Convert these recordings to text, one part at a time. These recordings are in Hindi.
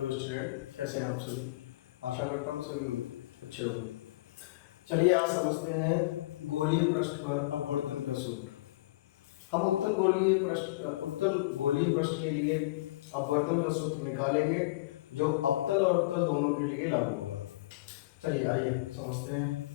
हेलो स्टूडेंट, कैसे हैं आप सभी। आशा करता हूँ सभी अच्छे होंगे। चलिए आज समझते हैं गोलीय पृष्ठ पर अपवर्तन का सूत्र। हम उत्तल गोलीय पृष्ठ के लिए अपवर्तन का सूत्र निकालेंगे जो अवतल और उत्तल दोनों के लिए लागू होगा। चलिए आइए समझते हैं।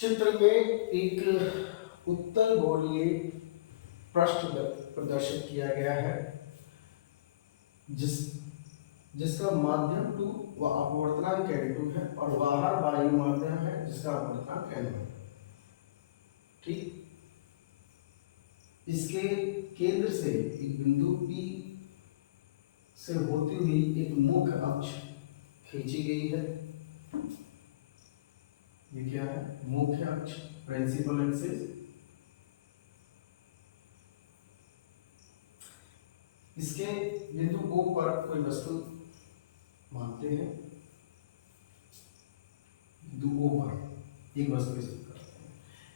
चित्र में एक उत्तल गोलीय पृष्ठ प्रदर्शित किया गया है जिसका माध्यम 2 व अपवर्तनांक n2 है और बाहर वायु माध्यम है जिसका अपवर्तनांक n1 है। ठीक, इसके केंद्र से एक बिंदु P से होती हुई एक मुख्य अक्ष खींची गई है। ये क्या है? मुख्य अक्ष, प्रिंसिपल एक्सिस। इसके बिंदु O पर कोई वस्तु मानते हैं, बिंदु O पर एक वस्तु करते हैं।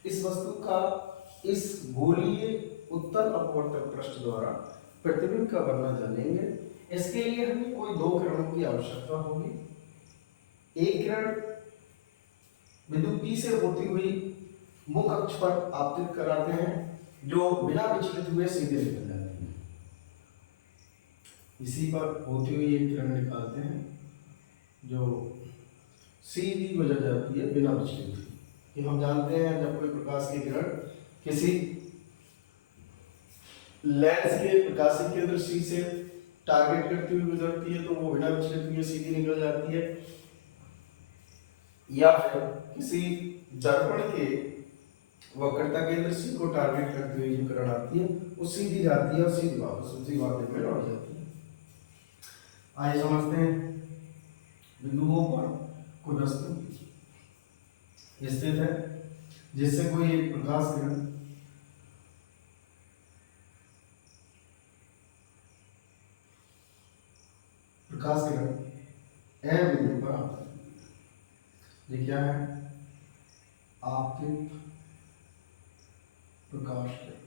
इस वस्तु का इस गोलीय उत्तल अपवर्तक पृष्ठ द्वारा प्रतिबिंब का वर्णन जानेंगे। इसके लिए हमें कोई दो किरणों की आवश्यकता होगी। एक किरण बिंदु P से होती हुई मुख्य अक्ष पर आपतित कराते हैं जो बिना विचलित हुए सीधे निकल जाती है। इसी पर होती हुई एक किरण निकालते हैं जो सीधी गुजर जाती है बिना विचलित हुई। कि हम जानते हैं जब कोई प्रकाश की किरण किसी लेंस के प्रकाशिक केंद्र C से टारगेट करती हुई गुजरती है तो वो बिना विचलित हुए सीधी निकल जाती है, या फिर किसी दर्पण के वक्रता केंद्र C को टारगेट करते हुए जो किरण आती है वो सीधी जाती है और सीधी वापस उसी माध्यम में लौट जाती है। आइए समझते हैं। बिंदुओं पर कोई वस्तु स्थित है जिससे कोई एक प्रकाश किरण M बिंदु पर आता है। ये क्या है? आपतित प्रकाश किरण।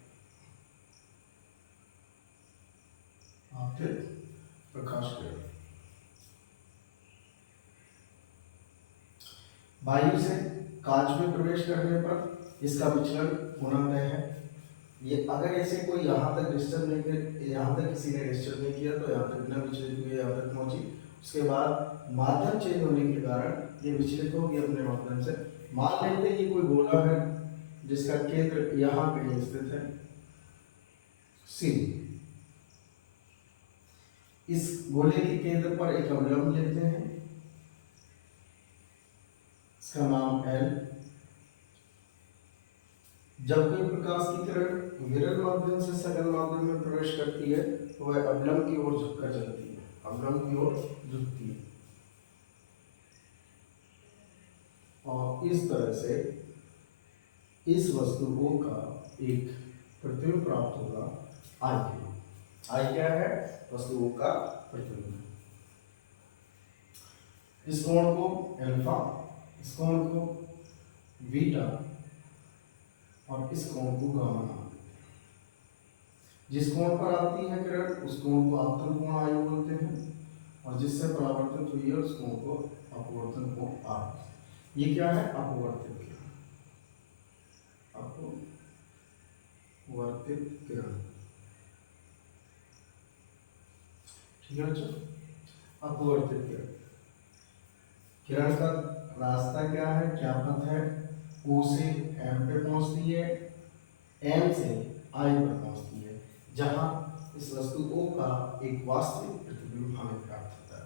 आपतित प्रकाश किरण वायु से कांच में प्रवेश करने पर इसका विचलन होना तय है। ये अगर ऐसे कोई यहाँ तक डिस्टर्ब नहीं कर, यहाँ तक किसी ने डिस्टर्ब नहीं किया तो यहाँ तक बिना विचलित हुए यहाँ तक पहुंची। उसके बाद माध्यम चेंज होने के कारण ये विचलित होगी अपने माध्यम से। मान लेते हैं ये कोई गोला है जिसका केंद्र यहाँ कहीं स्थित है C। इस गोले के केंद्र पर एक अवलंब लेते हैं, इसका नाम L। जब कोई प्रकाश की किरण विरल माध्यम से सघन माध्यम में प्रवेश करती है तो वह अवलंब की ओर झुककर चलती है, अवलंब की ओर झुकती है और इस तरह से इस वस्तु O का एक प्रतिबिंब प्राप्त होगा I। I क्या है? वस्तु O का प्रतिबिंब। इस कोण को अल्फा, इस कोण को बीटा और इस कोण को गामा नाम देते हैं। जिस कोण पर आती है किरण उस कोण को आपतन कोण आयु बोलते हैं और जिससे परावर्तित हुई है उस कोण को अपवर्तन कोण R। ये क्या है? अपवर्तित किरण। अपवर्तित किरण, ठीक है बच्चों। अपवर्तित किरण, किरण का रास्ता क्या है, क्या पथ है? O से M पे पहुंचती है, M से I पर पहुंचती है, जहां इस वस्तु O का एक वास्तविक प्रतिबिंब हमें प्राप्त होता है।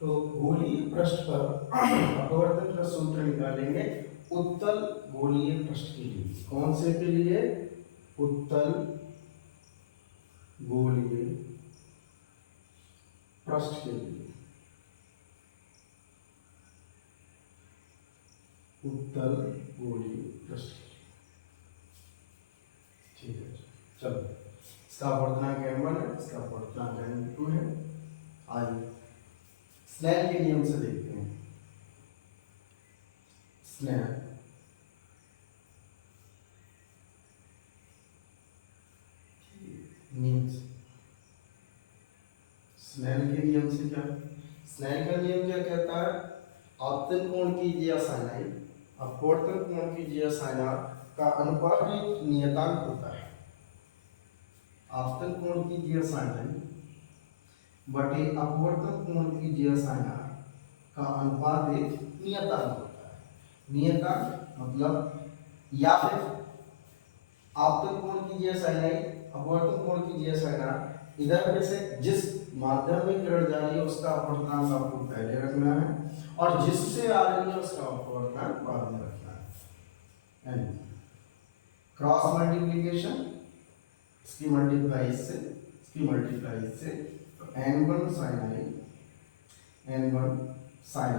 तो गोलीय पृष्ठ पर अपवर्तन का सूत्र निकालेंगे उत्तल गोलीय पृष्ठ के लिए। कौन से के लिए? उत्तल गोलीय पृष्ठ के लिए। उत्तल गोलीय पृष्ठ के लिए। ठीक है, चलो इसका अपवर्तनांक m1 है, इसका अपवर्तनांक m2 है। आइए स्नेल के नियम से देखते हैं। स्नेल नियम से, स्नेल के नियम से क्या, स्नेल का नियम क्या कहता है? आपतन कोण कीजिए साइनाई, अपवर्तन कोण कीजिए साइना का अनुपात एक नियतांक होता है। आपतन कोण कीजिए साइनाई बटे अपवर्तन कोण कीजिए साइना का अनुपात एक नियतांक होता है। नियतांक मतलब या फिर आपतन कोण कीजिए साइनाई, अपवर्तन कोण कीजिए साइना, इधर में से जिस माध्यम में किरण जा रही है उसका अपवर्तनांक आपको पहले रखना है और जिससे आ रही है उसका अपवर्तनांक बाद में रखना है। क्रॉस मल्टीप्लिकेशन, इसकी मल्टीप्लाई इससे, इसकी मल्टीप्लाई इससे, तो n1 sin i, n1 sin i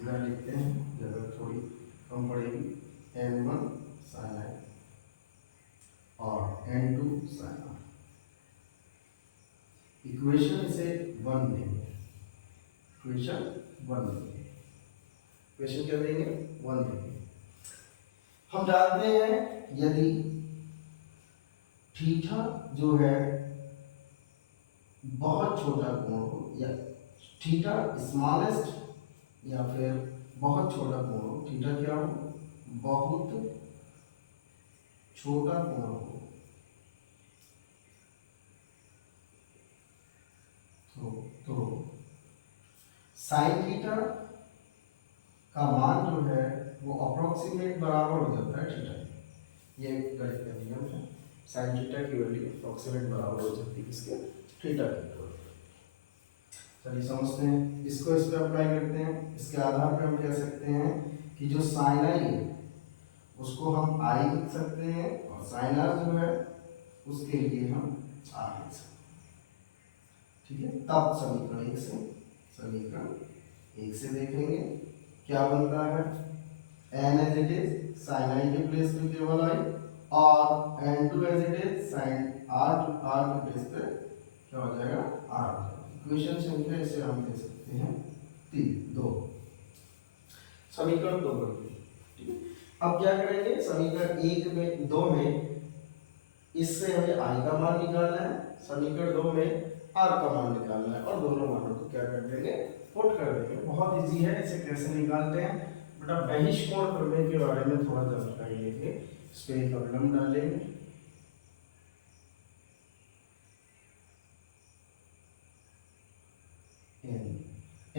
इधर लिखते हैं, जगह थोड़ी कम पड़ेगी, n1 sin i और n2 sin i। इक्वेशन इसे 1 देंगे, इक्वेशन 1 देंगे, इक्वेशन क्या देंगे? 1 देंगे। हम जानते हैं यदि थीटा जो है बहुत छोटा कोण हो, या थीटा स्मॉलेस्ट या फिर बहुत छोटा कोण हो, थीटा क्या हो? बहुत छोटा कोण हो, तो साइन थीटा का मान जो है वो अप्रोक्सीमेट बराबर हो जाता है थीटा के। ये गणित का नियम है, साइन थीटा की वैल्यू अप्रोक्सीमेट बराबर हो जाती है किसके? थीटा के। चलिए समझते हैं, इसको इस पे अप्लाई करते हैं। इसके आधार पे हम कह सकते हैं कि जो साइन आई है उसको हम आई लिख सकते हैं और साइन आर जो है उसके लिए हम आर लिख सकते हैं। ठीक है, तब समीकरण 1 से, समीकरण 1 से देखेंगे क्या बनता है। n as it is sine i के प्लेस पे केवल आई और n2 as it is sine r के प्लेस पे क्या हो जाएगा? आर। इक्वेशन संख्या इसे हम दे सकते हैं 2। समीकरण 2 बनती है। ठीक है, अब क्या करेंगे? समीकरण 1 में 2 में इससे हमें i का मान निकालना है, समीकरण 2 में r का मान निकालना है और दोनों मानों को क्या कर देंगे? पुट कर देंगे। बहुत इजी है, इसे कैसे निकालते हैं बेटा? बहिष्कोण प्रमेय के बारे में थोड़ा जानकारी लेंगे। इस पे एक अवलंब डालेंगे,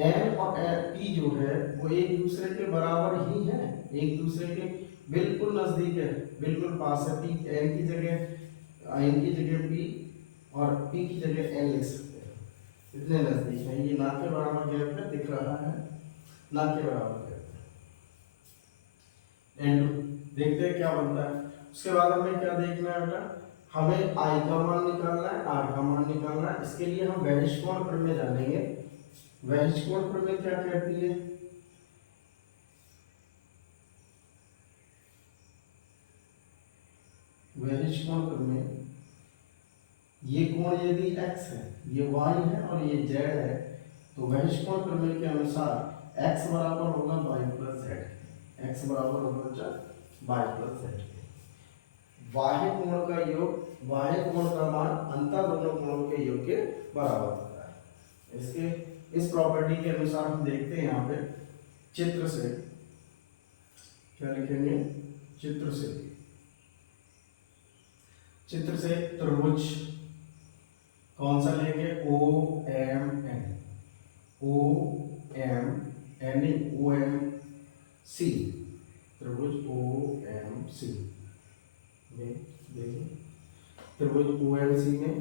n और p जो है वो एक दूसरे के बराबर ही है, एक दूसरे के बिल्कुल नजदीक है, बिल्कुल पास है। p n की जगह p और p की जगह n लिख सकते हैं, इतने नजदीक है। ये ना के बराबर गैप है, दिख रहा है, ना के बराबर गैप है। n2 देखते हैं क्या बनता है। उसके बाद हमें क्या देखना है बेटा? हमें i का मान निकालना है, r का मान निकालना है। इसके लिए हम बहिष्कोण प्रमेय जानेंगे। बहिष्कोण प्रमेय क्या कहती है? बहिष्कोण प्रमेय, ये कोण यदि x है, ये y है और ये z है, तो बहिष्कोण प्रमेय के अनुसार x बराबर होगा y प्लस z, x बराबर होगा y प्लस z। बाह्य कोण का योग, बाह्य कोण का मान अंतर दोनों कोणों के योग के बराबर होता है। इसके इस प्रॉपर्टी के अनुसार हम देखते हैं यहाँ पे चित्र से, क्या लिखेंगे? चित्र से त्रिभुज कौन सा लेंगे? OMN, OMC त्रिभुज ओ एम सी में देखिए त्रिभुज ओ एम सी में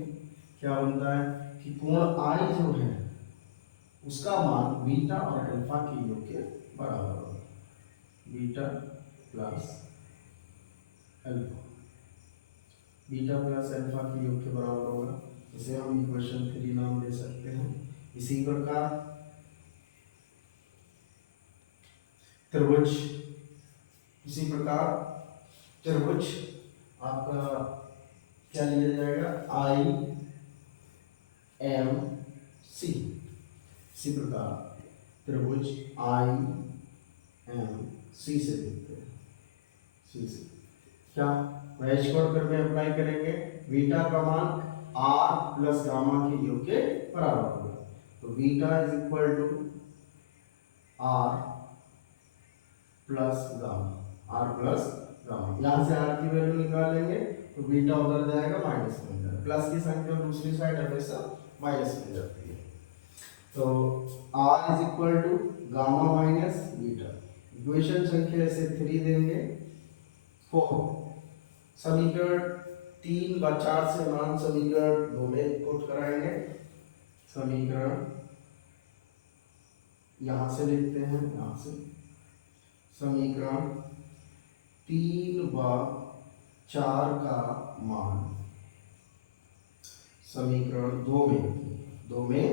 क्या बनता है कि कोण आई जो है उसका मान बीटा और अल्फा के योग के बराबर होगा, beta plus alpha, beta plus alpha के योग के बराबर होगा। इसे हम इक्वेशन 3 नाम दे सकते हैं। इसी प्रकार त्रिभुज, इसी प्रकार त्रिभुज आपका क्या लिया जाएगा, आई एम सी। इसी प्रकार त्रिभुज आई एम सी से देखते हैं, सी से क्या वैज कोड फिर में अप्लाई करेंगे, बीटा का मान आर प्लस गामा के योग के बराबर होगा। तो beta is equal to R plus gamma, R plus gamma, यहाँ से आर की वैल्यू निकालेंगे तो बीटा उधर जाएगा माइनस में जाएगा, प्लस की संख्या दूसरी साइड हमेशा माइनस में जाती है। तो R is equal to gamma minus beta, equation संख्या इसे 3 देंगे 4, समीकरण 3 व 4 से मान समीकरण 2 में पुट कराएंगे। समीकरण यहां से लिखते हैं, यहां से समीकरण 3 व 4 का मान समीकरण 2 में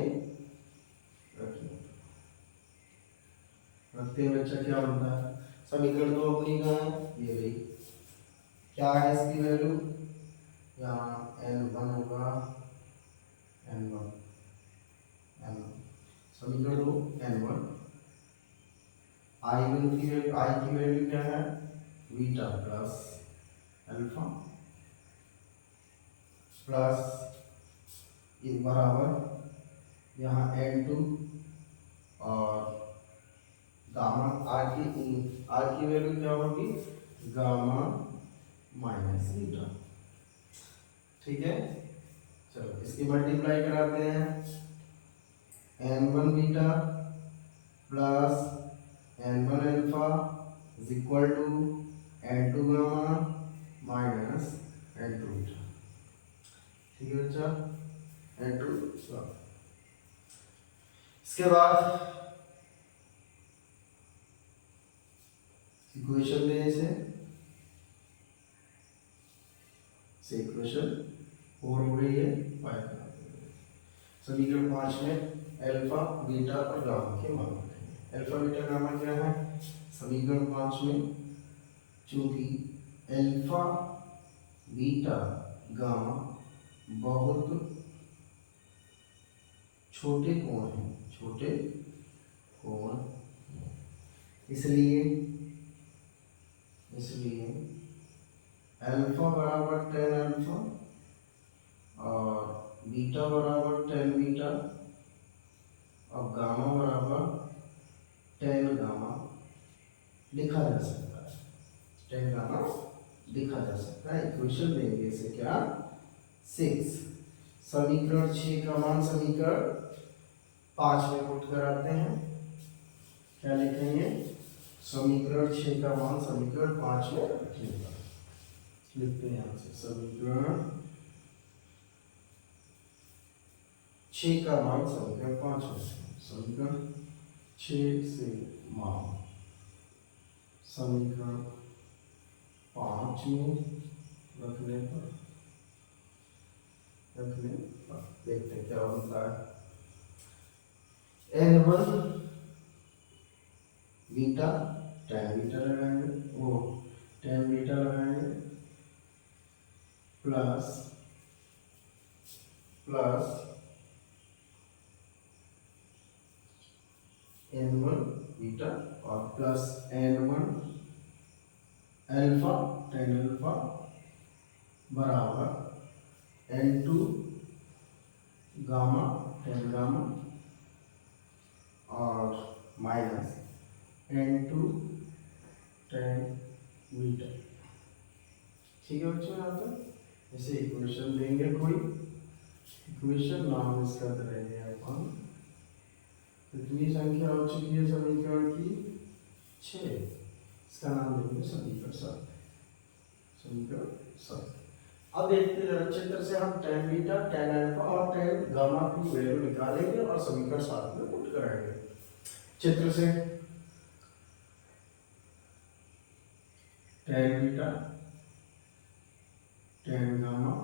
रखिए, रखते हैं बच्चा क्या बनता है, समीकरण 2 अपनी का ये रही, क्या है इसकी वैल्यू, यहाँ n1 होगा, n1 समीकरण 2 n1, i1 की वैल्यू क्या है, बीटा प्लस अल्फा प्लस एक बराबर यहाँ n2 और गामा, आर की वैल्यू क्या होगी, गामा माइनस बीटा। ठीक है, चलो इसकी मल्टीप्लाई कराते हैं, n1 beta plus n1 alpha is equal to n2 gamma minus n2 beta. ठीक है बच्चा, n2। इसके बाद इक्वेशन दे इसे, इक्वेशन 4 हो गई है, समीकरण 5 में अल्फा बीटा और गामा के मान रखेंगे। अल्फा बीटा गामा क्या है, समीकरण 5 में चूंकि अल्फा बीटा गामा बहुत छोटे कोण हैं, छोटे कोण, इसलिए अल्फा बराबर 10 अल्फा और बीटा बराबर 10 बीटा और गामा बराबर 10 गामा लिखा जा सकता है, 10 गामा लिखा जा सकता है। इक्वेशन देंगे इसे क्या, 6, समीकरण 6 का मान समीकरण 5 में पुट कराते हैं, क्या लिखेंगे, समीकरण 6 का मान समीकरण 5 में रखेंगे, लिखते हैं यहाँ से समीकरण 6 का मान समीकरण 5 में, समीकरण 6 से मान समीकरण 5 में रखने पर देखते हैं क्या होता है, n1 बीटा, tan बीटा लगाएंगे, वो tan बीटा लगाएंगे प्लस n1 बीटा और plus n1 alpha, tan alpha बराबर n2 गामा, tan गामा और माइनस n2 tan बीटा। ठीक है बच्चों, यहाँ पर ऐसे इक्वेशन देंगे, कोई इक्वेशन नाम इसका करेंगे अपन, कितनी संख्या हो चुकी है समीकरण की 6, इसका नाम देंगे समीकरण 7, समीकरण 7। अब देखते हैं जरा चित्र से हम tan बीटा, tan अल्फा और tan गामा की वैल्यू निकालेंगे और समीकरण 7 में पुट कराएंगे। चित्र से tan बीटा, tan गामा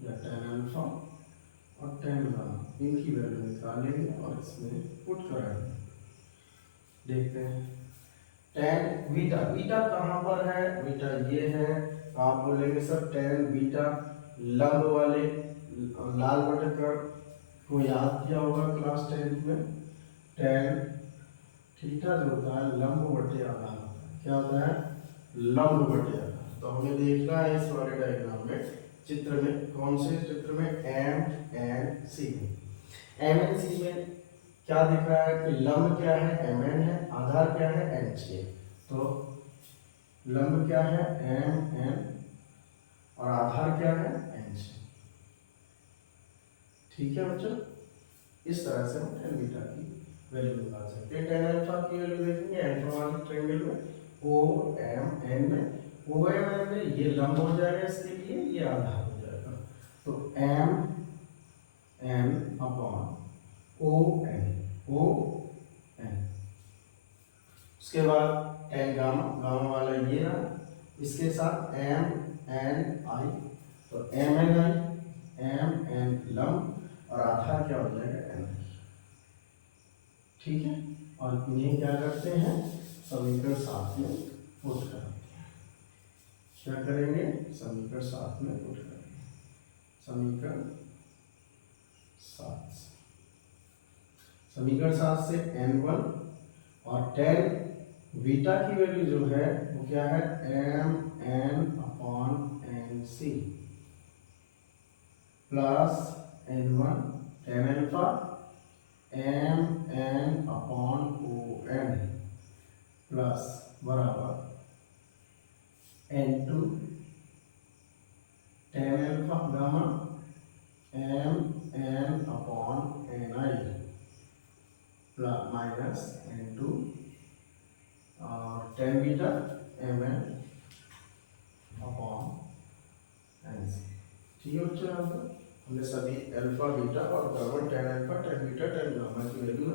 या tan अल्फा और tan गामा इनकी वैल्यू निकालेंगे और इसमें पुट कराएंगे। देखते हैं tan बीटा, बीटा कहाँ पर है? बीटा ये है, तो आप बोलेंगे सर tan बीटा लंब वाले लाल बटेकर को याद किया होगा क्लास 10 में। tan थीटा जो होता है लंब बटे आधार होता है। क्या होता है? लंब बटे आधार। तो हमें देखना है इस वाले डायग्राम में, चित्र में, कौन से चित्र में? एम एन सी में। एम एन सी में क्या दिख रहा है कि लंब क्या है? एम एन है, आधार क्या है? एन सी है। तो लंब क्या है? एम एन और आधार क्या है? N C. ठीक है बच्चों, इस तरह से हम tan बीटा की वैल्यू निकाल सकते हैं। tan अल्फा की वैल्यू देखेंगे अल्फा वाले ट्रायंगल में ओ एम एन में, ओ एम एन में ये लंब हो जाएगा, इसके लिए ये आधार हो जाएगा। तो M N upon O N, O N. उसके बाद tan गामा, गामा वाला ये रहा, इसके साथ एम एन आई, तो एम एन आई, एम एन लंब और आधार क्या हो जाएगा? एन आई। ठीक है, और इन्हें क्या करते हैं? समीकरण 7 में पुट कराते हैं। क्या करेंगे? समीकरण 7 में पुट करेंगे। समीकरण 7 से, समीकरण 7 से n1 और tan बीटा की वैल्यू जो है वो क्या है? M N upon N C plus n1 tan alpha M N upon O N plus बराबर n2 tan alpha gamma M N upon N I plus minus n2 और tan beta M N upon N C. ठीक है बच्चों, यहाँ पर हमने सभी अल्फा बीटा और gamma, tan alpha tan beta tan gamma की वैल्यू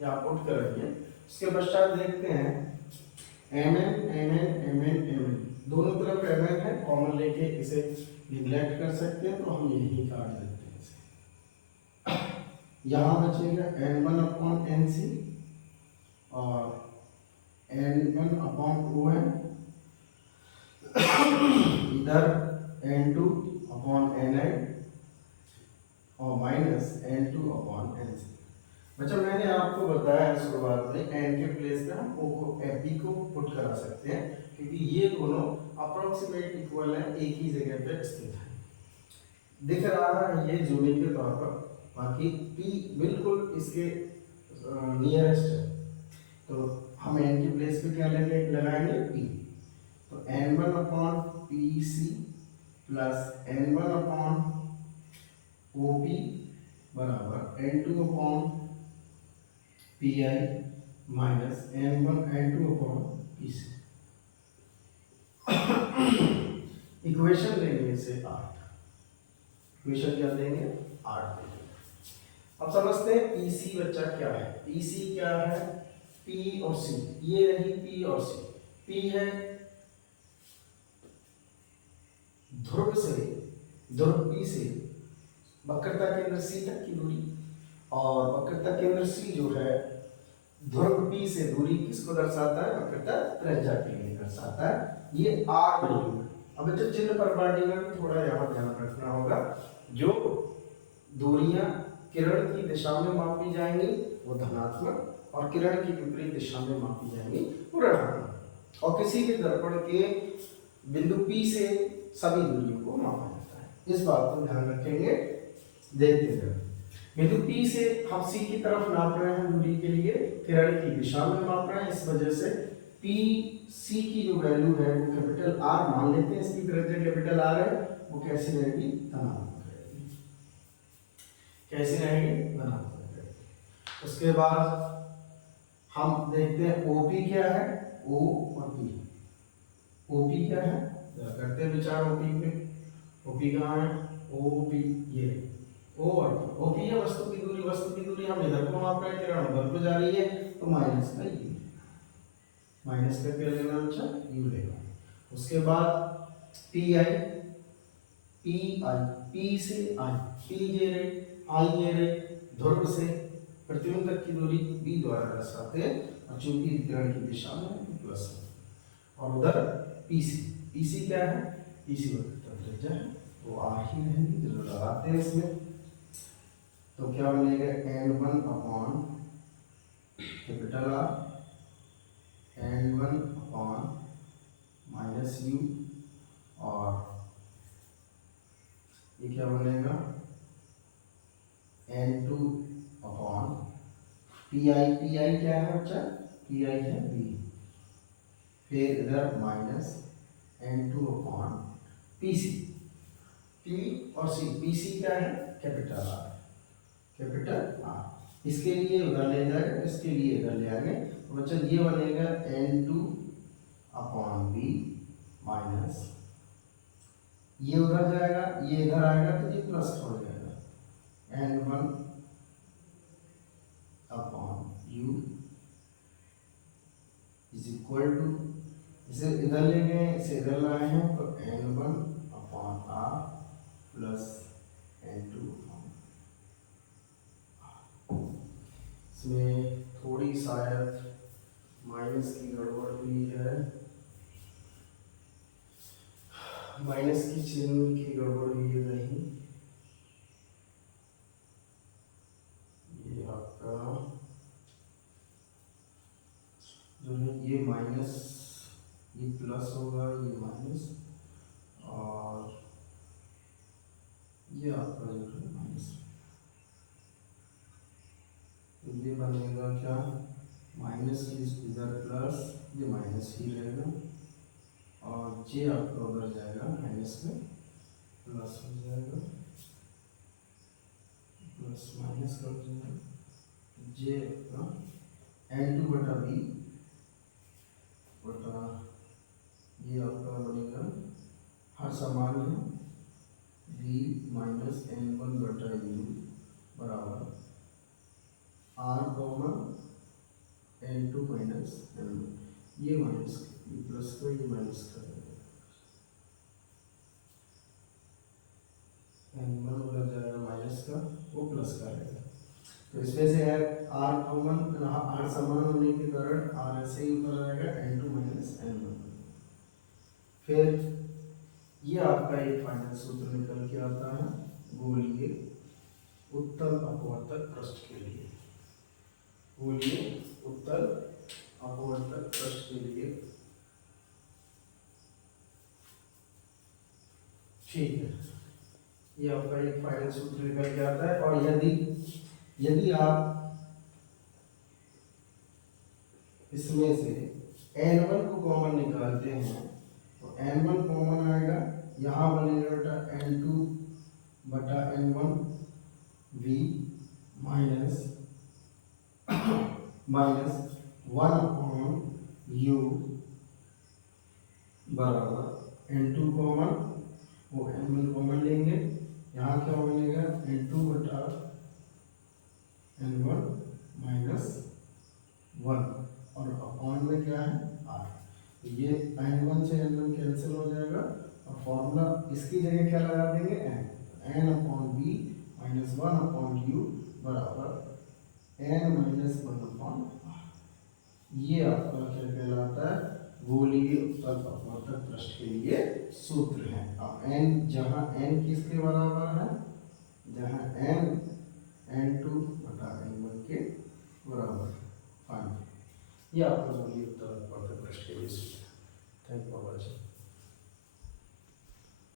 यहाँ पुट करेंगे। इसके पश्चात देखते हैं M N M N M N M N, दोनों तरफ एम एन है, कॉमन लेके इसे निग्लेक्ट कर सकते हैं, तो हम यही काट देते हैं इसे। यहाँ बचेगा n1 अपॉन एन सी और n1 अपॉन ओ एन, इधर n2 अपॉन एन आई और माइनस n2 अपॉन एन सी। बच्चा मैंने आपको बताया शुरुआत में n के प्लेस पे हम o को p को पुट करा सकते हैं, क्योंकि ये दोनों अप्रोक्सीमेट इक्वल है, एक ही जगह पे स्थित है। दिख रहा है ये जोड़ी के तौर पर, बाकी p बिल्कुल इसके नियरेस्ट है, तो हम n के प्लेस पे क्या लगाएंगे? p। तो n1 upon P C plus n1 upon O P बराबर n2 upon P I minus n1 n2 upon P C. Equation लेंगे इसे 8, इक्वेशन क्या देंगे? 8 देंगे। अब समझते हैं पीसी बच्चा क्या है। पीसी क्या है? पी और सी, ये रही पी और सी। पी है ध्रुव से, ध्रुव पी से वक्रता केंद्र सी तक की दूरी, और वक्रता केंद्र सी जो है ध्रुव पी से दूरी किसको दर्शाता है? वक्रता त्रिज्या के लिए दर्शाता है। ये आर वैल्यू है। अब बच्चों चिन्ह प्रपार्टी में थोड़ा यहाँ ध्यान रखना होगा, जो दूरियां किरण की दिशा में मापी जाएंगी वो धनात्मक, और किरण की विपरीत दिशा में मापी जाएंगी वो ऋणात्मक। और किसी भी दर्पण के बिंदु P से सभी दूरियों को मापा जाता है, इस बात को ध्यान रखेंगे। देखते हैं बिंदु P से हम C की तरफ नाप रहे हैं दूरी के लिए, किरण की दिशा में माप रहे हैं, इस वजह से P C की जो वैल्यू है वो कैपिटल R मान लेते हैं, इसकी त्रिज्या कैपिटल R है, वो कैसी रहेगी? धनात्मक रहेगी। कैसी रहेगी? धनात्मक रहेगी। उसके बाद हम देखते हैं OP क्या है। ओ और पी। ओपी क्या है, जरा करते हैं विचार ओपी पे। ओपी कहाँ है, ओपी ये ओ और पी। ओपी है वस्तु की दूरी, वस्तु की दूरी हम इधर को माप रहे हैं, किरण उधर को जा रही है, तो माइनस का यू, माइनस का क्या लेना बच्चा, यू लेना। उसके बाद P I, P I, P से आई, पी ये रे, आई ये रे, ध्रुव से प्रतिबिंब तक की दूरी बी द्वारा दर्शाते हैं, और चूंकि किरण की दिशा में प्लस है। और उधर पीसी, पीसी क्या है, पीसी वक्र त्रिज्या है, वो आ ही रहेगी, जरूर लगाते हैं इसमें। तो क्या बनेगा, n1 upon capital R, n1 upon minus U, और ये क्या बनेगा, n2 upon P I. P I क्या है बच्चा, पी आई है बी, फिर इधर minus n2 upon P C. P और सी, पी सी क्या है, कैपिटल आर, कैपिटल आर। इसके लिए उधर ले जाएगा, इसके लिए इधर ले आएंगे, तो बच्चा ये बनेगा n2 अपॉन बी माइनस, ये उधर जाएगा, ये इधर आएगा, तो ये प्लस हो जाएगा, n1 upon U is equal to, इसे इधर ले गए, इसे इधर लाए हैं, तो n1 upon are plus n2 upon. इसमें थोड़ी शायद माइनस की गड़बड़ हुई है, माइनस की चिन्ह की गड़बड़ हुई है नहीं, ये आपका जो है ये माइनस, ये प्लस होगा, ये माइनस, और ये आपका जो है माइनस, तो ये बनेगा क्या, माइनस की इधर प्लस, ये माइनस ही रहेगा, और जे आपका उधर जाएगा माइनस में प्लस हो जाएगा, प्लस माइनस कर जाएगा, जे आपका n2 बटा बी बटा, ये आपका बनेगा हर समान है, v माइनस n1 बटा यू बराबर r common n2 minus n1, ये माइनस, ये प्लस का, ये माइनस का n1 उधर जाएगा माइनस का, वो प्लस का रहेगा। तो इसमें से है r कॉमन, r समान होने के कारण r ऐसे ही ऊपर आएगा, n2 माइनस n1। फिर ये आपका एक फाइनल सूत्र निकल के आता है गोलीय उत्तल अपवर्तक पृष्ठ के लिए, गोलीय उत्तल अपवर्तक पृष्ठ के लिए, ठीक है। ये आपका एक फाइनल सूत्र निकल के आता है। और यदि आप इसमें से n1 को कॉमन निकालते हैं, तो n1 कॉमन आएगा, यहाँ बनेगा बेटा n2 बटा n1 v minus minus 1 upon u बराबर n2 कॉमन, वो n1 कॉमन लेंगे, यहाँ क्या बनेगा n2 बटा n1 माइनस 1, और अपॉन में क्या है r, तो ये n1 से n1 कैंसिल हो जाएगा, और फॉर्मूला इसकी जगह क्या लगा देंगे, n upon B minus 1 upon U बराबर n माइनस 1 अपॉन r। ये आपका क्या कहलाता है, गोलीय उत्तल अपवर्तक पृष्ठ के लिए सूत्र है। अब n, जहाँ n किसके बराबर है, जहाँ n n2 बटा n1 के बराबर है, फाइनल। ये आपका